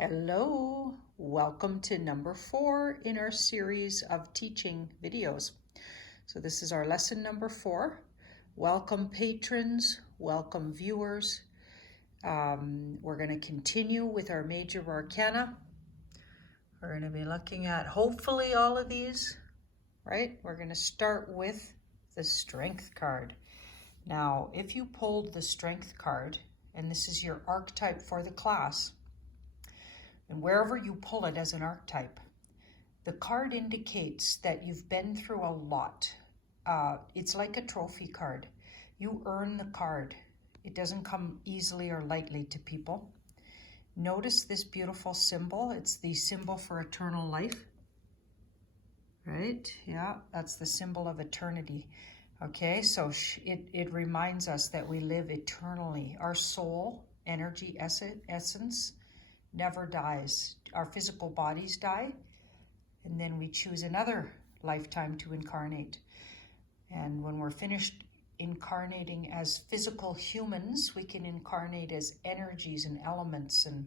Hello, welcome to number 4 in our series of teaching videos. So this is our lesson number 4. Welcome patrons, welcome viewers. We're going to continue with our major arcana. We're going to be looking at hopefully all of these, right? We're going to start with the Strength card. Now, if you pulled the Strength card, and this is your archetype for the class, and wherever you pull it as an archetype, the card indicates that you've been through a lot. It's like a trophy card. You earn the card. It doesn't come easily or lightly to people. Notice this beautiful symbol. It's the symbol for eternal life. Right? Yeah, that's the symbol of eternity. Okay, so it reminds us that we live eternally. Our soul, energy, essence, never dies. Our physical bodies die, and then we choose another lifetime to incarnate. And when we're finished incarnating as physical humans, we can incarnate as energies and elements and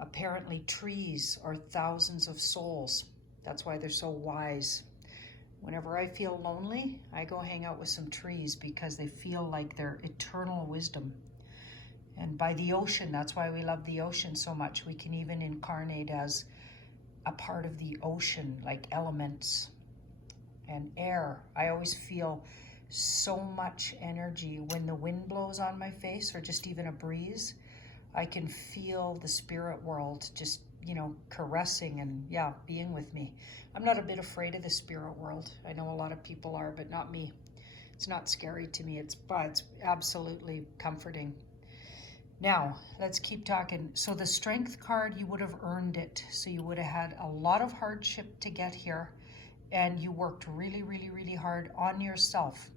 apparently trees or thousands of souls. That's why they're so wise. Whenever I feel lonely, I go hang out with some trees because they feel like they're eternal wisdom. And by the ocean, that's why we love the ocean so much. We can even incarnate as a part of the ocean, like elements and air. I always feel so much energy when the wind blows on my face or just even a breeze. I can feel the spirit world just, caressing and being with me. I'm not a bit afraid of the spirit world. I know a lot of people are, but not me. It's not scary to me. It's absolutely comforting. Now, let's keep talking. So the Strength card, you would have earned it. So you would have had a lot of hardship to get here, and you worked really, really, really hard on yourself.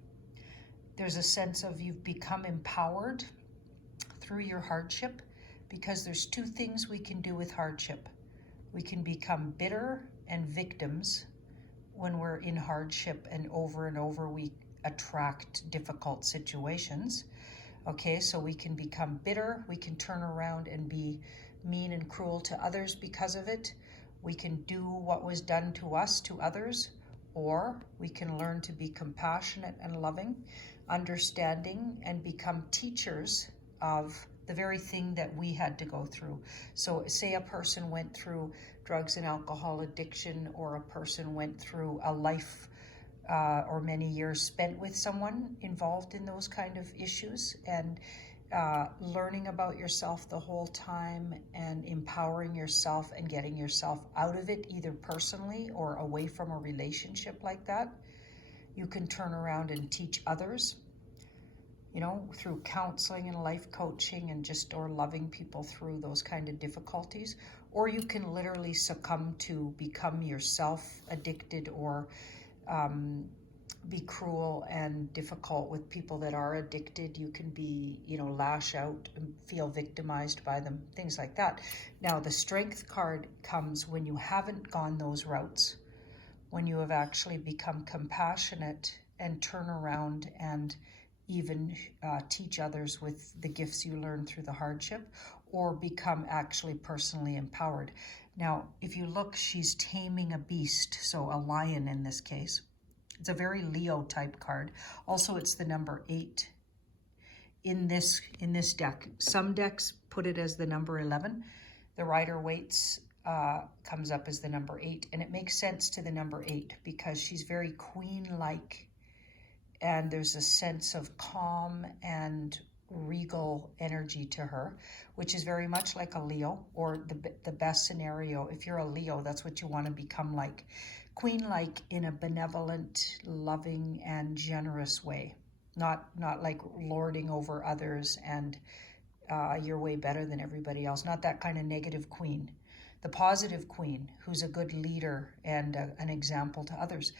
There's a sense of you've become empowered through your hardship, because there's two things we can do with hardship. We can become bitter and victims when we're in hardship, and over we attract difficult situations. Okay, so we can become bitter, we can turn around and be mean and cruel to others because of it. We can do what was done to us to others, or we can learn to be compassionate and loving, understanding, and become teachers of the very thing that we had to go through. So say a person went through drugs and alcohol addiction, or a person went through a life or many years spent with someone involved in those kind of issues, and learning about yourself the whole time and empowering yourself and getting yourself out of it, either personally or away from a relationship like that. You can turn around and teach others, through counseling and life coaching and or loving people through those kind of difficulties. Or you can literally succumb to become yourself addicted, or be cruel and difficult with people that are addicted. You can be, lash out and feel victimized by them, things like that. Now, the Strength card comes when you haven't gone those routes, when you have actually become compassionate and turn around and even teach others with the gifts you learn through the hardship, or become actually personally empowered. Now, if you look, she's taming a beast, so a lion in this case. It's a very Leo type card. Also, it's the number 8 in this deck. Some decks put it as the number 11. The Rider-Waite's comes up as the number 8, and it makes sense to the number 8 because she's very queen-like, and there's a sense of calm and regal energy to her, which is very much like a Leo, or the best scenario. If you're a Leo, that's what you want to become like. Queen-like in a benevolent, loving, and generous way. Not like lording over others and you're way better than everybody else. Not that kind of negative queen. The positive queen, who's a good leader and an example to others.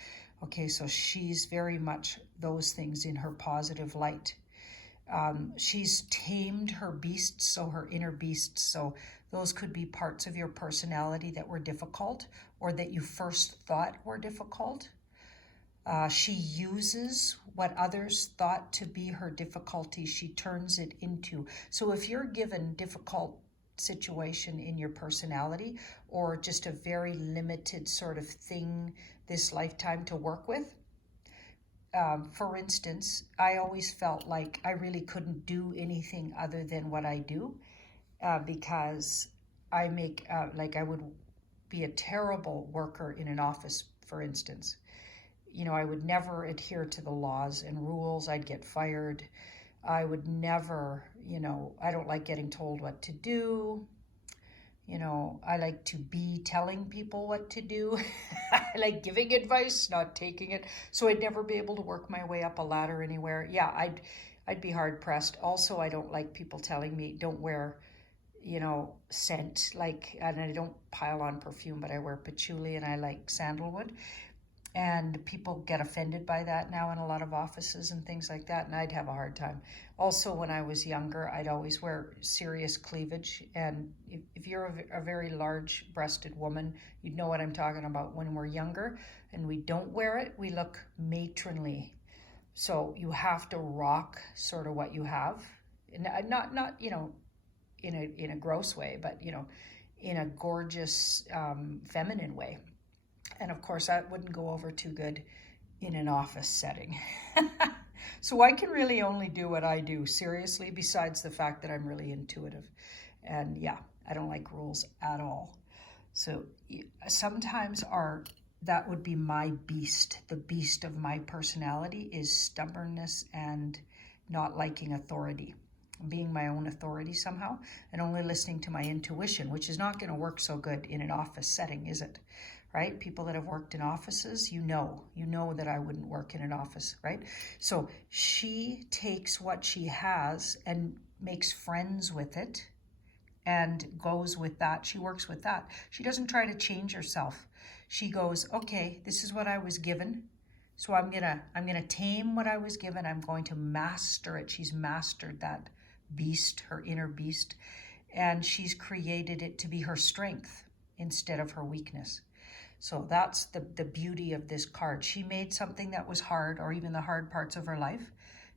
Okay, so she's very much those things in her positive light. She's tamed her beasts, so her inner beasts. So those could be parts of your personality that were difficult, or that you first thought were difficult. She uses what others thought to be her difficulty, she turns it into. So if you're given difficult situation in your personality, or just a very limited sort of thing this lifetime to work with. For instance, I always felt like I really couldn't do anything other than what I do, because I would be a terrible worker in an office, for instance. I would never adhere to the laws and rules. I'd get fired. I would never, I don't like getting told what to do. I like to be telling people what to do. I like giving advice, not taking it. So I'd never be able to work my way up a ladder anywhere. Yeah, I'd be hard pressed. Also, I don't like people telling me don't wear, scent, and I don't pile on perfume, but I wear patchouli and I like sandalwood. And people get offended by that now in a lot of offices and things like that, and I'd have a hard time. Also, when I was younger, I'd always wear serious cleavage, and if you're a very large-breasted woman, you'd know what I'm talking about. When we're younger and we don't wear it, we look matronly. So you have to rock sort of what you have, and not in a gross way, but in a gorgeous feminine way. And of course, that wouldn't go over too good in an office setting. So I can really only do what I do, seriously, besides the fact that I'm really intuitive. And yeah, I don't like rules at all. So sometimes that would be my beast. The beast of my personality is stubbornness and not liking authority. Being my own authority somehow, and only listening to my intuition, which is not going to work so good in an office setting, is it? Right? People that have worked in offices, you know that I wouldn't work in an office, right? So she takes what she has and makes friends with it and goes with that. She works with that. She doesn't try to change herself. She goes, okay, this is what I was given. So I'm gonna tame what I was given. I'm going to master it. She's mastered that beast, her inner beast, and she's created it to be her strength instead of her weakness. So that's the beauty of this card. She made something that was hard, or even the hard parts of her life,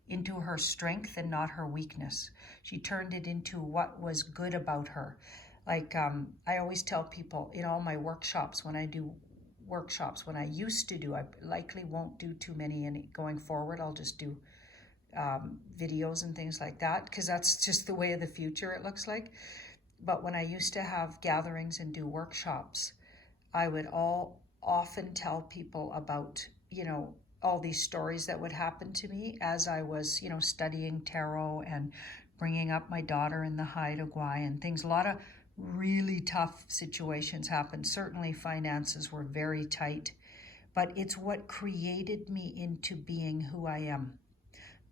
into her strength and not her weakness. She turned it into what was good about her. Like I always tell people in all my workshops, when I do workshops, when I used to do, I likely won't do too many going forward. I'll just do videos and things like that, because that's just the way of the future, it looks like. But when I used to have gatherings and do workshops, I would often tell people about, all these stories that would happen to me as I was, studying tarot and bringing up my daughter in the Haida Gwaii and things. A lot of really tough situations happened. Certainly finances were very tight, but it's what created me into being who I am.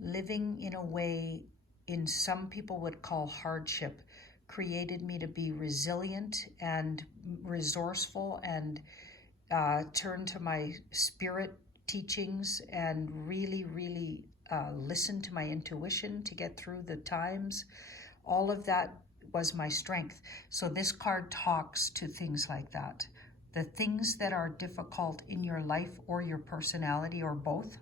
Living in a way some people would call hardship created me to be resilient and resourceful, and turn to my spirit teachings and really, really listen to my intuition to get through the times. All of that was my strength. So this card talks to things like that. The things that are difficult in your life or your personality or both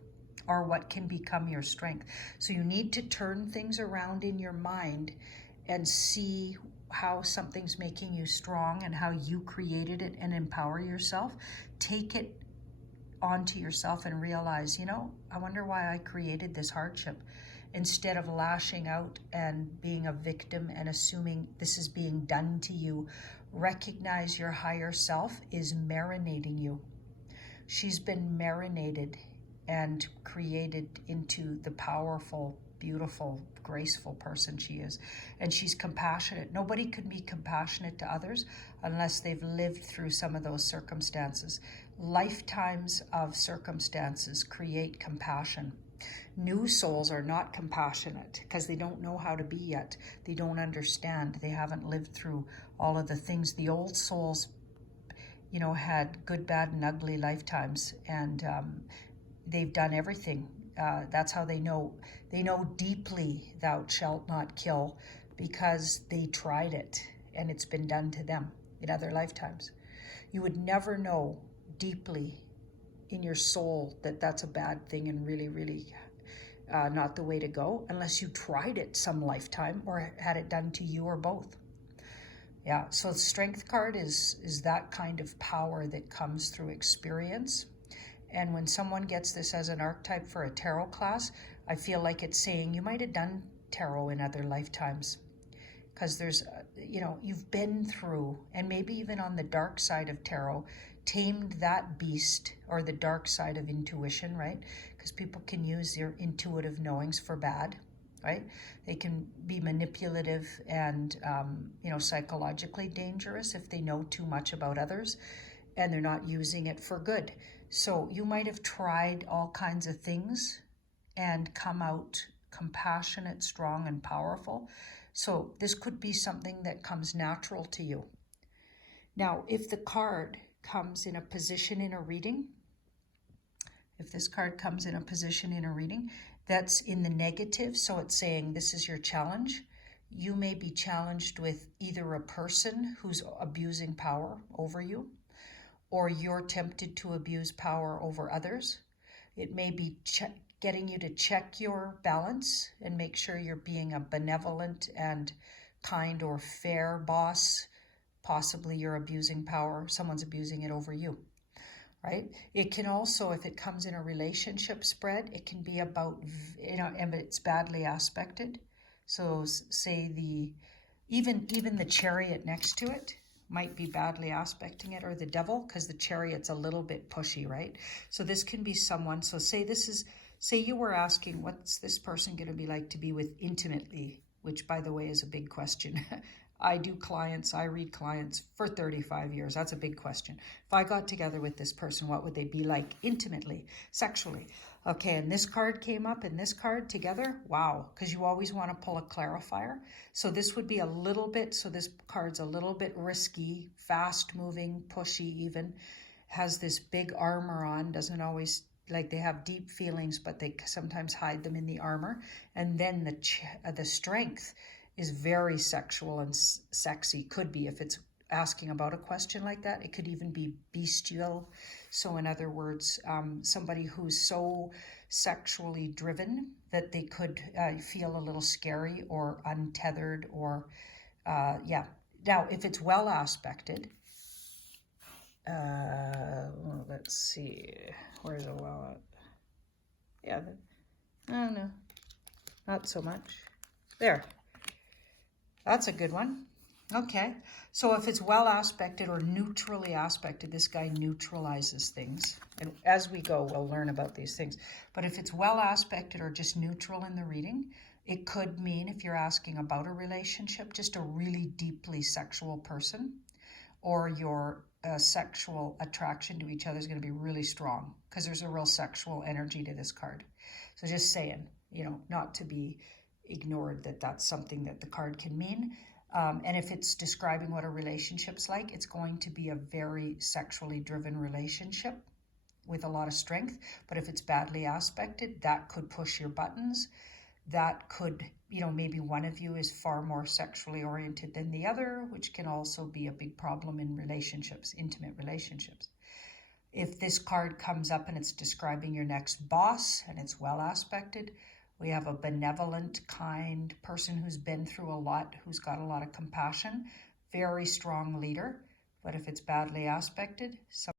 are what can become your strength. So you need to turn things around in your mind and see how something's making you strong and how you created it, and empower yourself. Take it onto yourself and realize, I wonder why I created this hardship. Instead of lashing out and being a victim and assuming this is being done to you, recognize your higher self is marinating you. She's been marinated and created into the powerful, beautiful, graceful person she is. And she's compassionate. Nobody could be compassionate to others unless they've lived through some of those circumstances. Lifetimes of circumstances create compassion. New souls are not compassionate because they don't know how to be yet. They don't understand. They haven't lived through all of the things. The old souls, had good, bad, and ugly lifetimes, and they've done everything. That's how they know. They know deeply, thou shalt not kill, because they tried it and it's been done to them in other lifetimes. You would never know deeply in your soul that that's a bad thing and really, really not the way to go unless you tried it some lifetime or had it done to you, or both. Yeah, so the strength card is that kind of power that comes through experience. And when someone gets this as an archetype for a tarot class, I feel like it's saying you might have done tarot in other lifetimes. Because there's, you've been through, and maybe even on the dark side of tarot, tamed that beast, or the dark side of intuition, right? Because people can use their intuitive knowings for bad, right? They can be manipulative and, psychologically dangerous if they know too much about others and they're not using it for good. So you might have tried all kinds of things and come out compassionate, strong, and powerful. So this could be something that comes natural to you. Now, if the card comes in a position in a reading, if this card comes in a position in a reading that's in the negative, so it's saying this is your challenge, you may be challenged with either a person who's abusing power over you, or you're tempted to abuse power over others. It may be getting you to check your balance and make sure you're being a benevolent and kind or fair boss. Possibly you're abusing power, someone's abusing it over you, right? It can also, if it comes in a relationship spread, it can be about, and it's badly aspected. So say even the chariot next to it might be badly aspecting it, or the devil, because the chariot's a little bit pushy, right? So this can be someone, so say you were asking, what's this person going to be like to be with intimately, which by the way is a big question. I read clients for 35 years. That's a big question. If I got together with this person, what would they be like intimately, sexually? Okay, and this card came up and this card together. Wow, because you always want to pull a clarifier. So this would be a little bit, so this card's a little bit risky, fast moving, pushy even, has this big armor on, doesn't always, like they have deep feelings, but they sometimes hide them in the armor. And then the strength is very sexual and sexy, could be if it's asking about a question like that. It could even be bestial. So in other words, somebody who's so sexually driven that they could feel a little scary or untethered or, yeah. Now, if it's well aspected, let's see, where's the well? Yeah, I don't know, not so much. There. That's a good one. Okay, so if it's well aspected or neutrally aspected, this guy neutralizes things. And as we go, we'll learn about these things. But if it's well aspected or just neutral in the reading, it could mean, if you're asking about a relationship, just a really deeply sexual person, or your sexual attraction to each other is going to be really strong, because there's a real sexual energy to this card. So just saying, not to be ignored that that's something that the card can mean. And if it's describing what a relationship's like, it's going to be a very sexually driven relationship with a lot of strength. But if it's badly aspected, that could push your buttons. That could, maybe one of you is far more sexually oriented than the other, which can also be a big problem in relationships, intimate relationships. If this card comes up and it's describing your next boss and it's well aspected, we have a benevolent, kind person who's been through a lot, who's got a lot of compassion, very strong leader. But if it's badly aspected,